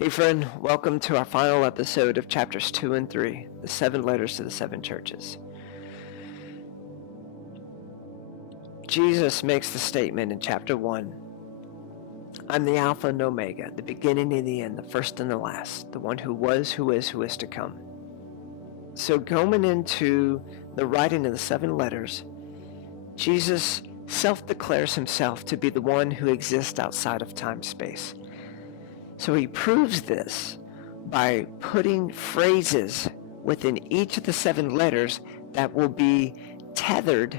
Hey friend, welcome to our final episode of chapters 2 and 3, the 7 letters to the 7 churches. Jesus makes the statement in chapter 1, I'm the Alpha and Omega, the beginning and the end, the first and the last, the one who was, who is to come. So going into the writing of the 7 letters, Jesus self-declares himself to be the one who exists outside of time-space. So he proves this by putting phrases within each of the 7 letters that will be tethered,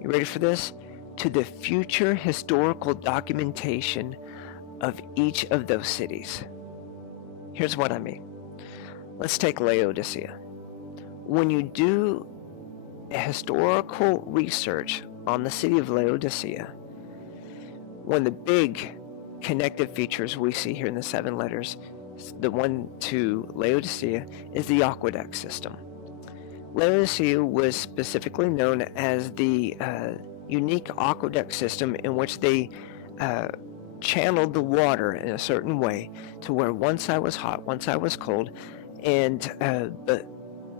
you ready for this, to the future historical documentation of each of those cities. Here's what I mean. Let's take Laodicea. When you do a historical research on the city of Laodicea, one of the big connective features we see here in the 7 letters, the one to Laodicea, is the aqueduct system. Laodicea was specifically known as the unique aqueduct system in which they channeled the water in a certain way to where one side was hot, one side was cold, and but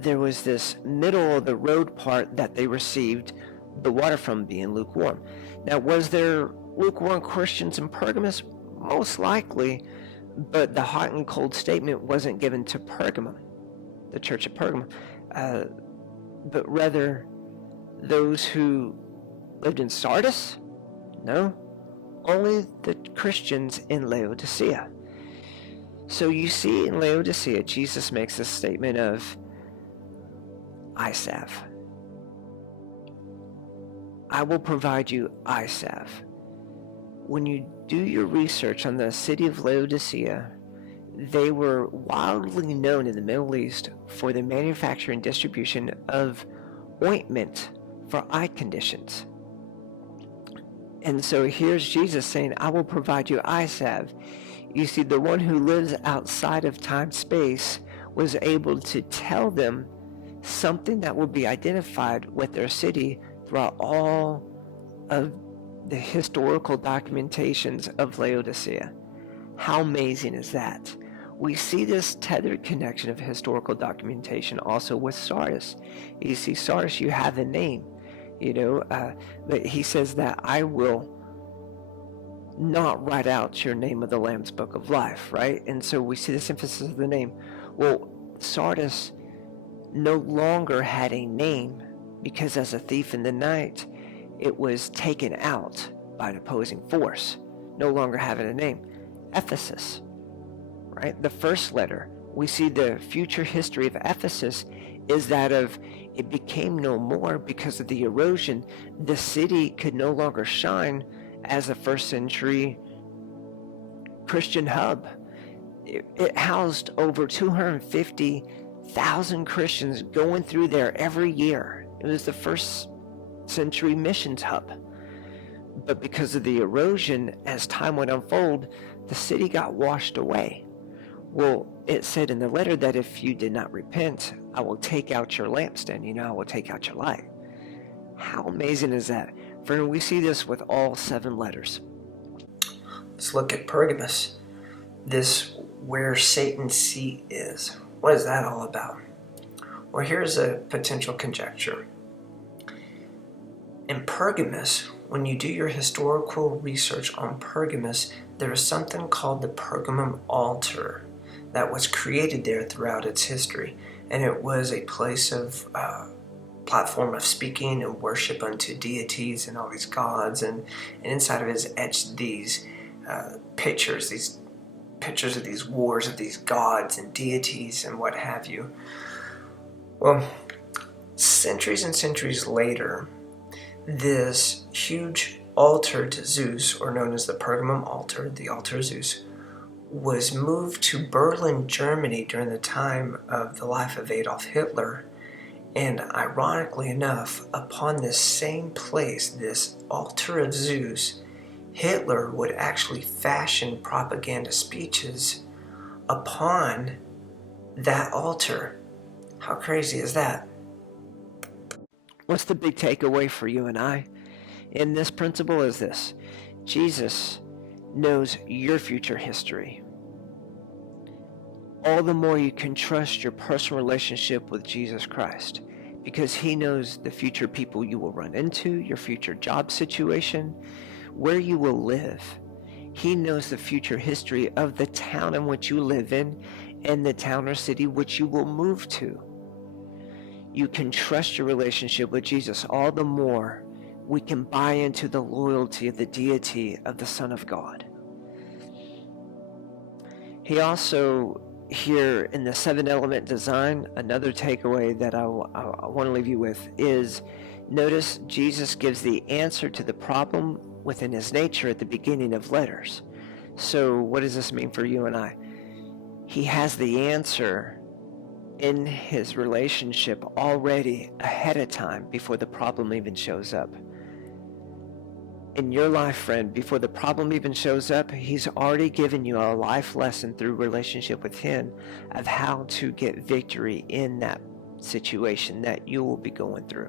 there was this middle of the road part that they received the water from being lukewarm. Now, was there lukewarm Christians in Pergamos? Most likely, but the hot and cold statement wasn't given to Pergamum, the church of Pergamum, but rather those who lived in Sardis? No, only the Christians in Laodicea. So you see in Laodicea, Jesus makes this statement of, eye salve. I will provide you eye salve. When you do your research on the city of Laodicea, they were wildly known in the Middle East for the manufacture and distribution of ointment for eye conditions. And so here's Jesus saying, I will provide you eye salve. You see, the one who lives outside of time-space was able to tell them something that will be identified with their city throughout all of the historical documentations of Laodicea. How amazing is that? We see this tethered connection of historical documentation also with Sardis. You see, Sardis, you have a name, but he says that I will not write out your name of the Lamb's Book of Life, right? And so we see this emphasis of the name. Well, Sardis no longer had a name because as a thief in the night, it was taken out by an opposing force, no longer having a name. Ephesus, right? The first letter, we see the future history of Ephesus is that of it became no more because of the erosion. The city could no longer shine as a first century Christian hub. It housed over 250,000 Christians going through there every year. It was the first century missions hub. But because of the erosion, as time would unfold, the city got washed away. Well, it said in the letter that if you did not repent, I will take out your lampstand. I will take out your light. How amazing is that? Friend, we see this with all 7 letters. Let's look at Pergamos. This where Satan's seat is. What is that all about? Well, here's a potential conjecture. In Pergamos, when you do your historical research on Pergamos, there is something called the Pergamum altar that was created there throughout its history. And it was a place of platform of speaking and worship unto deities and all these gods. And inside of it is etched these pictures of these wars of these gods and deities and what have you. Well, centuries and centuries later, this huge altar to Zeus, or known as the Pergamum altar, the altar of Zeus, was moved to Berlin, Germany during the time of the life of Adolf Hitler. And ironically enough, upon this same place, this altar of Zeus, Hitler would actually fashion propaganda speeches upon that altar. How crazy is that? What's the big takeaway for you and I in this principle is this: Jesus knows your future history. all the more you can trust your personal relationship with Jesus Christ, because he knows the future people you will run into, your future job situation, where you will live. He knows the future history of the town in which you live in and the town or city which you will move to. You can trust your relationship with Jesus all the more we can buy into the loyalty of the deity of the Son of God. He also, here in the 7-element design, another takeaway that I want to leave you with is, notice Jesus gives the answer to the problem within his nature at the beginning of letters. So what does this mean for you and I? He has the answer in his relationship already ahead of time before the problem even shows up. In your life, friend, before the problem even shows up, he's already given you a life lesson through relationship with him of how to get victory in that situation that you will be going through.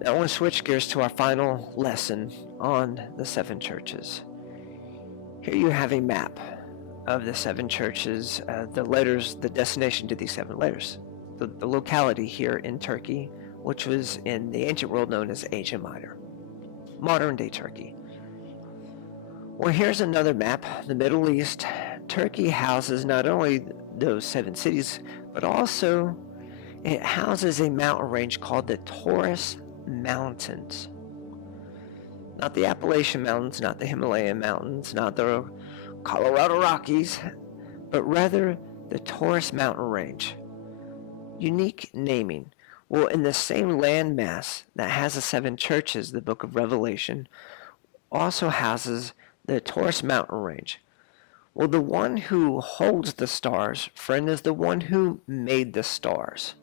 Now I want to switch gears to our final lesson on the 7 churches. Here you have a map of the 7 churches, the letters, the destination to these 7 letters. The locality here in Turkey, which was in the ancient world known as Asia Minor, modern day Turkey. Well, here's another map. The Middle East. Turkey houses not only those 7 cities, but also it houses a mountain range called the Taurus Mountains. Not the Appalachian Mountains, not the Himalayan Mountains, not the Colorado Rockies, but rather the Taurus Mountain Range. Unique naming. Well, in the same landmass that has the 7 churches, the book of Revelation also houses the Taurus Mountain Range. Well, the one who holds the stars, friend, is the one who made the stars.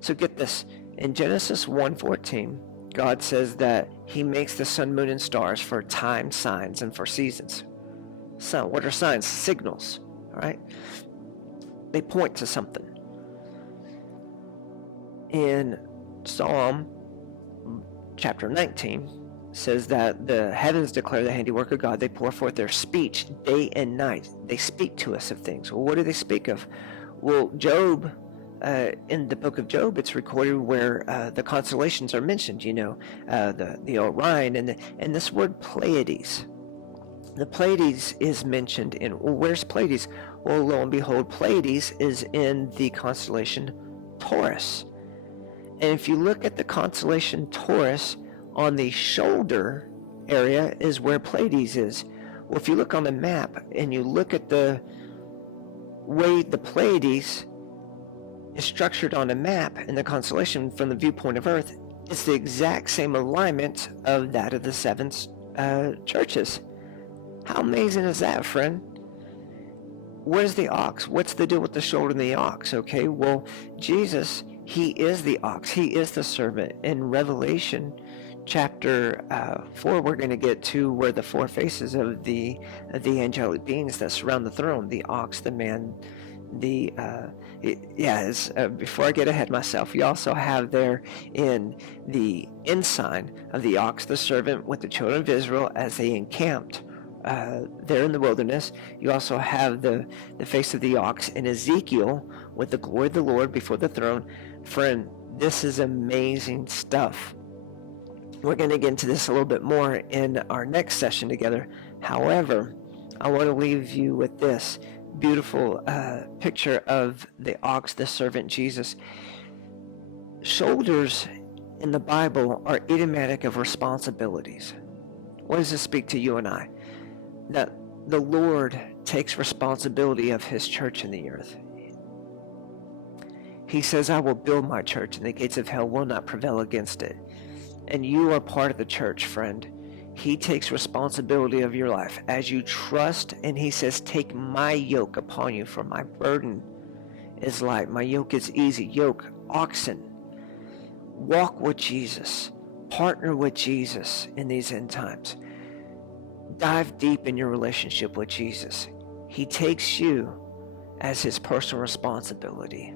So get this. In Genesis 1:14, God says that he makes the sun, moon, and stars for time, signs, and for seasons. So what are signs? Signals, all right? They point to something. In Psalm chapter 19 says that the heavens declare the handiwork of God. They pour forth their speech day and night. They speak to us of things. Well, what do they speak of? Well, Job, in the book of Job, it's recorded where the constellations are mentioned, the Orion and this word Pleiades. The Pleiades is mentioned in, well, where's Pleiades? Well, lo and behold, Pleiades is in the constellation Taurus. And if you look at the constellation Taurus, on the shoulder area is where Pleiades is. Well, if you look on the map and you look at the way the Pleiades is structured on a map in the constellation from the viewpoint of Earth, it's the exact same alignment of that of the 7 churches. How amazing is that, friend? Where's the ox? What's the deal with the shoulder and the ox? Okay, well, Jesus, he is the ox. He is the servant. In Revelation chapter 4, we're going to get to where the 4 faces of the angelic beings that surround the throne, the ox, the man, before I get ahead of myself, you also have there in the ensign of the ox, the servant with the children of Israel as they encamped there in the wilderness. You also have the face of the ox in Ezekiel with the glory of the Lord before the throne. Friend, this is amazing stuff. We're going to get into this a little bit more in our next session together. However, I want to leave you with this beautiful picture of the ox, the servant Jesus. Shoulders in the Bible are idiomatic of responsibilities. What does this speak to you and I? That the Lord takes responsibility of his church in the earth. He says, I will build my church and the gates of hell will not prevail against it. And you are part of the church, friend. He takes responsibility of your life as you trust, and he says, take my yoke upon you, for my burden is light. My yoke is easy. Yoke, oxen. Walk with Jesus. Partner with Jesus in these end times. Dive deep in your relationship with Jesus. He takes you as his personal responsibility.